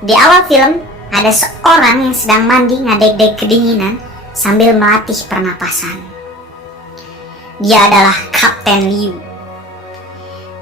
Di awal film, ada seorang yang sedang mandi ngadeg-deg kedinginan sambil melatih pernapasan. Dia adalah Kapten Liu.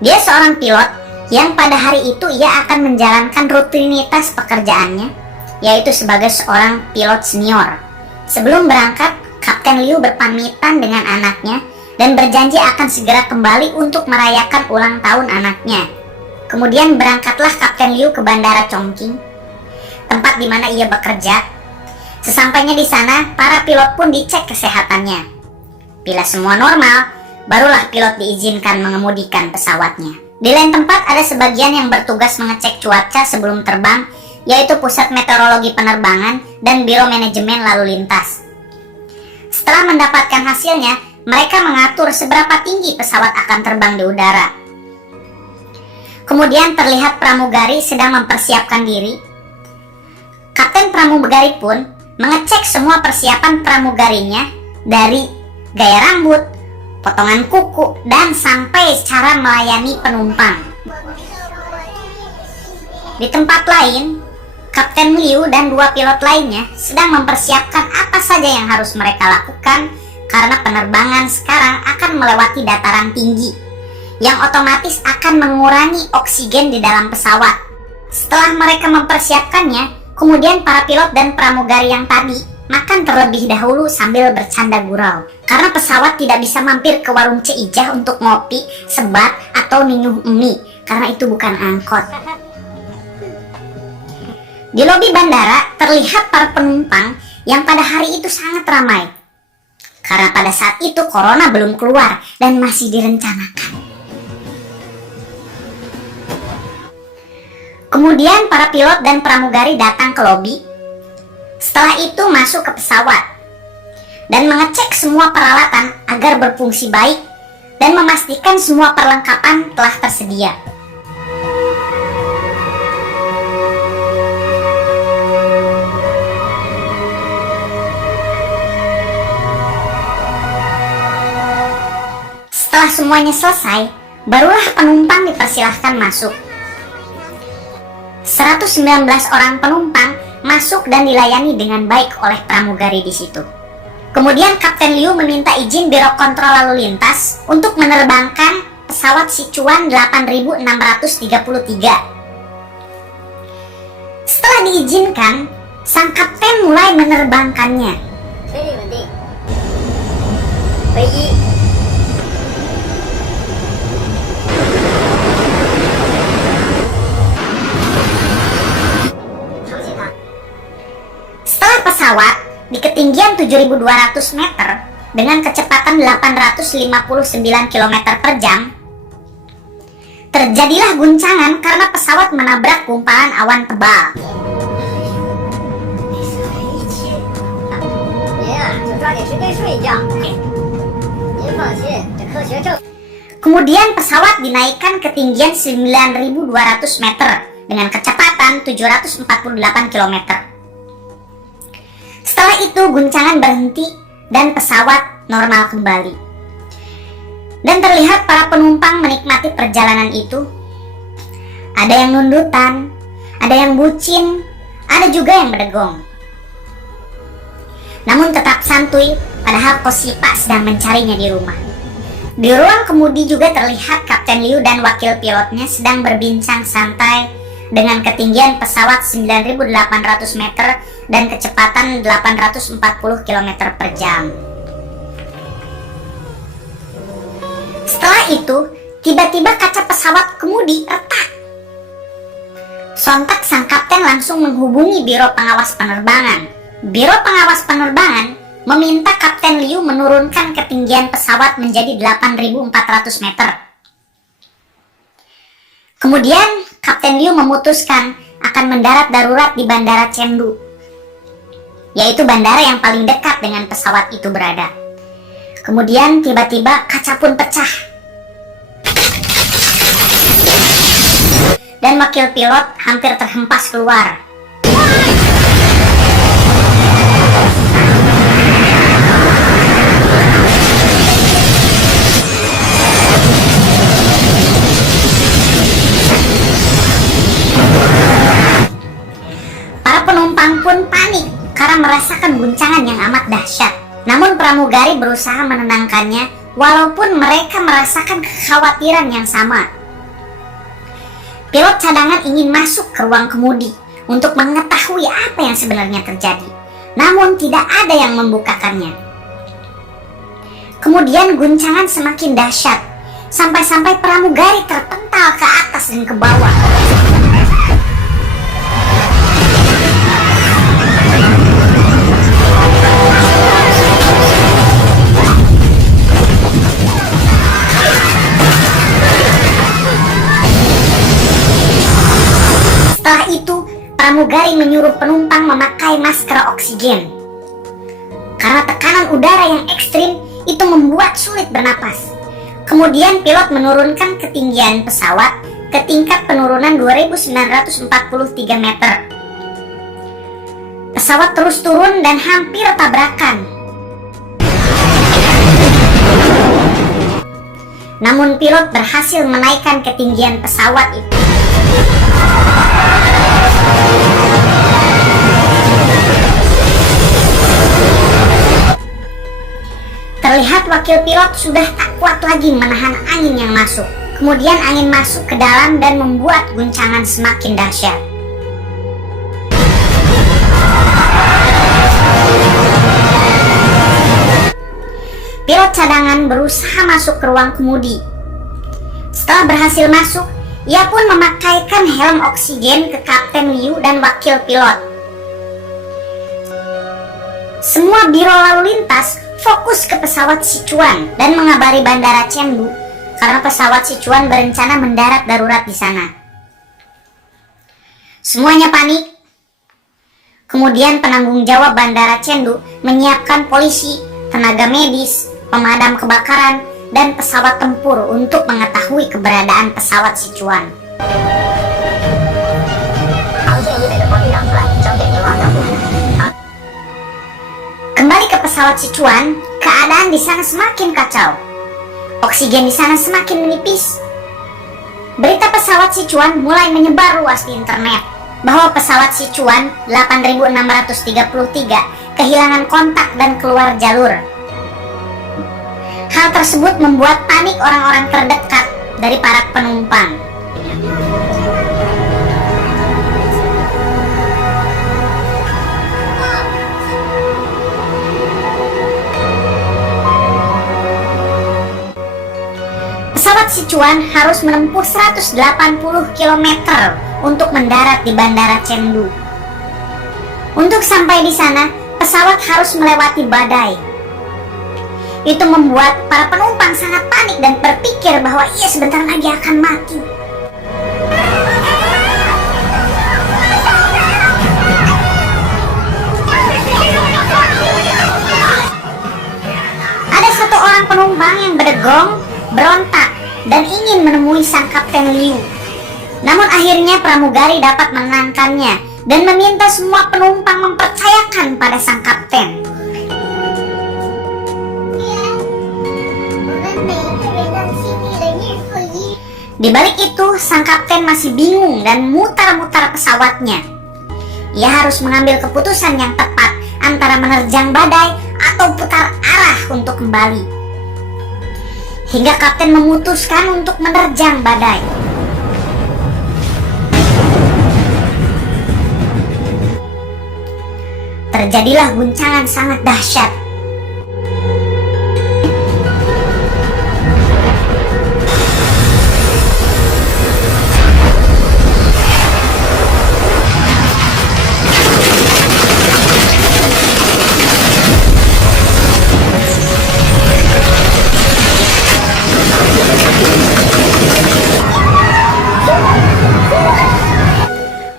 Dia seorang pilot yang pada hari itu ia akan menjalankan rutinitas pekerjaannya, yaitu sebagai seorang pilot senior. Sebelum berangkat, Kapten Liu berpamitan dengan anaknya dan berjanji akan segera kembali untuk merayakan ulang tahun anaknya. Kemudian berangkatlah Kapten Liu ke Bandara Chongqing, tempat di mana ia bekerja. Sesampainya di sana, para pilot pun dicek kesehatannya. Bila semua normal, barulah pilot diizinkan mengemudikan pesawatnya. Di lain tempat ada sebagian yang bertugas mengecek cuaca sebelum terbang, yaitu Pusat Meteorologi Penerbangan dan Biro Manajemen Lalu Lintas. Setelah mendapatkan hasilnya, mereka mengatur seberapa tinggi pesawat akan terbang di udara. Kemudian terlihat pramugari sedang mempersiapkan diri. Kapten pramugari pun mengecek semua persiapan pramugarinya, dari gaya rambut, potongan kuku, dan sampai cara melayani penumpang. Di tempat lain, Kapten Liu dan dua pilot lainnya sedang mempersiapkan apa saja yang harus mereka lakukan karena penerbangan sekarang akan melewati dataran tinggi yang otomatis akan mengurangi oksigen di dalam pesawat. Setelah mereka mempersiapkannya, kemudian para pilot dan pramugari yang tadi makan terlebih dahulu sambil bercanda gurau, karena pesawat tidak bisa mampir ke warung Ceijah untuk ngopi, sebat, atau ninyuh mie, karena itu bukan angkot. Di lobi bandara terlihat para penumpang yang pada hari itu sangat ramai, karena pada saat itu corona belum keluar dan masih direncanakan. Kemudian para pilot dan pramugari datang ke lobi. Setelah itu masuk ke pesawat dan mengecek semua peralatan agar berfungsi baik dan memastikan semua perlengkapan telah tersedia. Setelah semuanya selesai, barulah penumpang dipersilahkan masuk. 119 orang penumpang masuk dan dilayani dengan baik oleh pramugari di situ. Kemudian Kapten Liu meminta izin Biro Kontrol Lalu Lintas untuk menerbangkan pesawat Sichuan 8633. Setelah diizinkan, sang kapten mulai menerbangkannya. Pesawat di ketinggian 7.200 meter dengan kecepatan 859 km per jam, terjadilah guncangan karena pesawat menabrak gumpalan awan tebal. Kemudian pesawat dinaikkan ke ketinggian 9.200 meter dengan kecepatan 748 km. Setelah itu guncangan berhenti dan pesawat normal kembali. Dan terlihat para penumpang menikmati perjalanan itu. Ada yang nundutan, ada yang bucin, ada juga yang berdegong. Namun tetap santuy, padahal Kosipa sedang mencarinya di rumah. Di ruang kemudi juga terlihat Kapten Liu dan wakil pilotnya sedang berbincang santai dengan ketinggian pesawat 9.800 meter dan kecepatan 840 km per jam. Setelah itu, tiba-tiba kaca pesawat kemudi retak. Sontak sang kapten langsung menghubungi Biro Pengawas Penerbangan. Biro Pengawas Penerbangan meminta Kapten Liu menurunkan ketinggian pesawat menjadi 8.400 meter. Kemudian, Kapten Liu memutuskan akan mendarat darurat di Bandara Chengdu, yaitu bandara yang paling dekat dengan pesawat itu berada. Kemudian tiba-tiba kaca pun pecah. Dan wakil pilot hampir terhempas keluar. orang pun panik karena merasakan guncangan yang amat dahsyat. Namun pramugari berusaha menenangkannya walaupun mereka merasakan kekhawatiran yang sama. Pilot cadangan ingin masuk ke ruang kemudi untuk mengetahui apa yang sebenarnya terjadi. Namun tidak ada yang membukakannya. Kemudian guncangan semakin dahsyat sampai-sampai pramugari terpental ke atas dan ke bawah. Setelah itu, pramugari menyuruh penumpang memakai masker oksigen. Karena tekanan udara yang ekstrim itu membuat sulit bernapas. Kemudian pilot menurunkan ketinggian pesawat ke tingkat penurunan 2.943 meter. Pesawat terus turun dan hampir tabrakan. Namun pilot berhasil menaikkan ketinggian pesawat itu. Terlihat wakil pilot sudah tak kuat lagi menahan angin yang masuk. Kemudian angin masuk ke dalam dan membuat guncangan semakin dahsyat. Pilot cadangan berusaha masuk ke ruang kemudi. Setelah berhasil masuk, ia pun memakaikan helm oksigen ke Kapten Liu dan wakil pilot. Semua biro lalu lintas fokus ke pesawat Sichuan dan mengabari bandara Chengdu karena pesawat Sichuan berencana mendarat darurat di sana. Semuanya panik. Kemudian penanggung jawab bandara Chengdu menyiapkan polisi, tenaga medis, pemadam kebakaran, dan pesawat tempur untuk mengetahui keberadaan pesawat Sichuan. Kembali ke pesawat Sichuan, keadaan di sana semakin kacau. Oksigen di sana semakin menipis. Berita pesawat Sichuan mulai menyebar luas di internet bahwa pesawat Sichuan 8633 kehilangan kontak dan keluar jalur. Hal tersebut membuat panik orang-orang terdekat dari para penumpang. Pesawat Sichuan harus menempuh 180 km untuk mendarat di bandara Chengdu. Untuk sampai di sana, pesawat harus melewati badai. Itu membuat para penumpang sangat panik dan berpikir bahwa ia sebentar lagi akan mati. Ada satu orang penumpang yang berdegong, berontak, dan ingin menemui sang Kapten Liu. Namun akhirnya pramugari dapat menenangkannya dan meminta semua penumpang mempercayakan pada sang kapten. Di balik itu, sang kapten masih bingung dan mutar-mutar pesawatnya. Ia harus mengambil keputusan yang tepat antara menerjang badai atau putar arah untuk kembali. Hingga kapten memutuskan untuk menerjang badai. Terjadilah guncangan sangat dahsyat.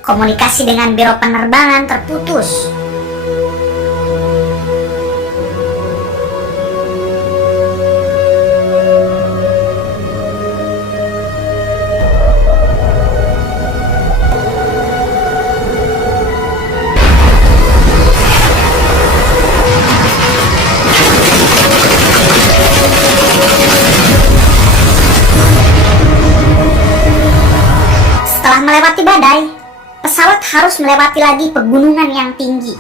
Komunikasi dengan biro penerbangan terputus. Setelah melewati badai, pesawat harus harus melewati lagi pegunungan yang tinggi.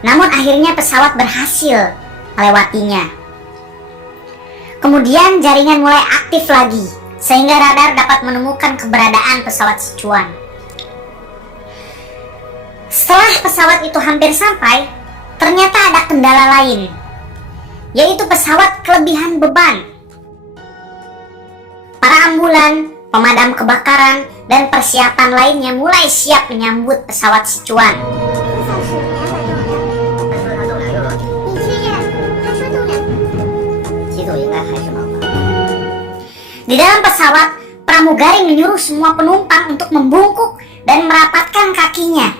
Namun akhirnya pesawat berhasil melewatinya. Kemudian jaringan mulai aktif lagi, sehingga radar dapat menemukan keberadaan pesawat Sichuan. Setelah pesawat itu hampir sampai, ternyata ada kendala lain, yaitu pesawat kelebihan beban. Para ambulan, pemadam kebakaran, dan persiapan lainnya mulai siap menyambut pesawat Sichuan. Di dalam pesawat, pramugari menyuruh semua penumpang untuk membungkuk dan merapatkan kakinya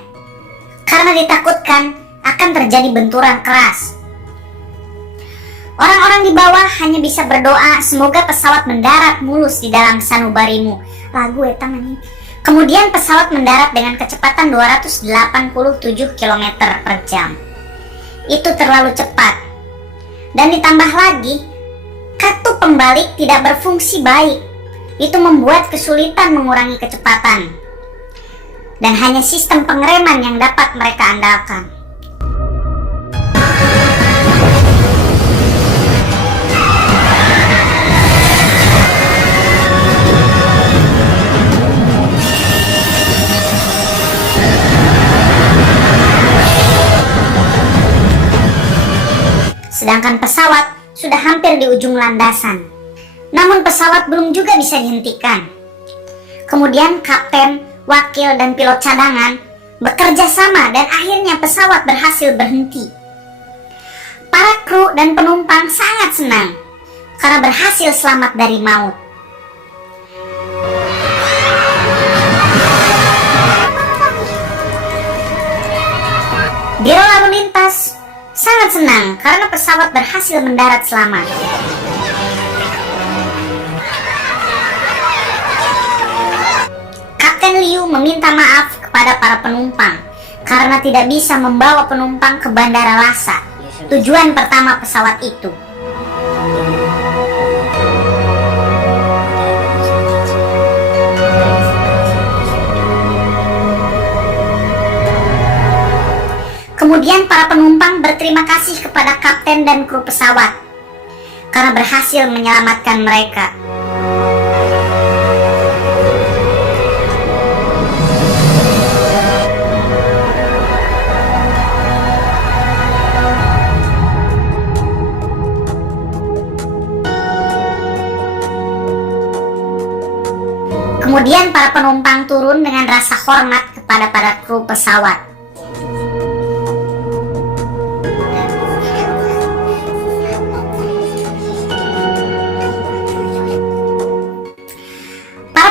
karena ditakutkan akan terjadi benturan keras. Orang-orang di bawah hanya bisa berdoa semoga pesawat mendarat mulus di dalam sanubarimu. Lagu etang ini. Kemudian pesawat mendarat dengan kecepatan 287 km per jam. Itu terlalu cepat. Dan ditambah lagi, kartu pembalik tidak berfungsi baik. Itu membuat kesulitan mengurangi kecepatan. Dan hanya sistem pengereman yang dapat mereka andalkan. Sedangkan pesawat sudah hampir di ujung landasan. Namun pesawat belum juga bisa dihentikan. Kemudian kapten, wakil, dan pilot cadangan bekerja sama dan akhirnya pesawat berhasil berhenti. Para kru dan penumpang sangat senang karena berhasil selamat dari maut. Biro lalu lintas sangat senang karena pesawat berhasil mendarat selamat. Kapten Liu meminta maaf kepada para penumpang karena tidak bisa membawa penumpang ke Bandara Lhasa, tujuan pertama pesawat itu. Kemudian para penumpang berterima kasih kepada kapten dan kru pesawat karena berhasil menyelamatkan mereka. Kemudian para penumpang turun dengan rasa hormat kepada para kru pesawat.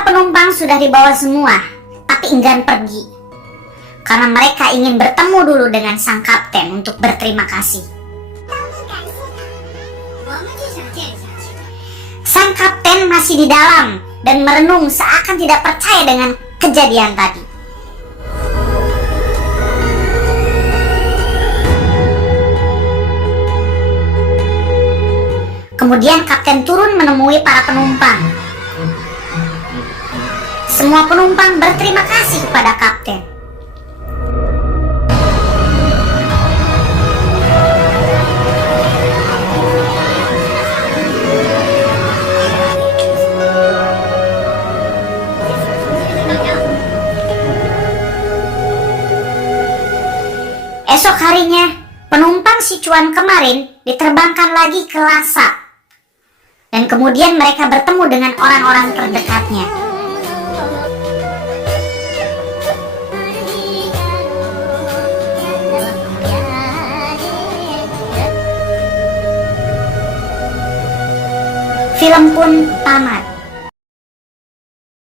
Penumpang sudah dibawa semua, tapi enggan pergi karena mereka ingin bertemu dulu dengan sang kapten untuk berterima kasih. Sang kapten masih di dalam dan merenung seakan tidak percaya dengan kejadian tadi. Kemudian kapten turun menemui para penumpang. Semua penumpang berterima kasih kepada kapten. Esok harinya, penumpang Sichuan kemarin diterbangkan lagi ke Lhasa. Dan kemudian mereka bertemu dengan orang-orang terdekatnya. Film pun tamat.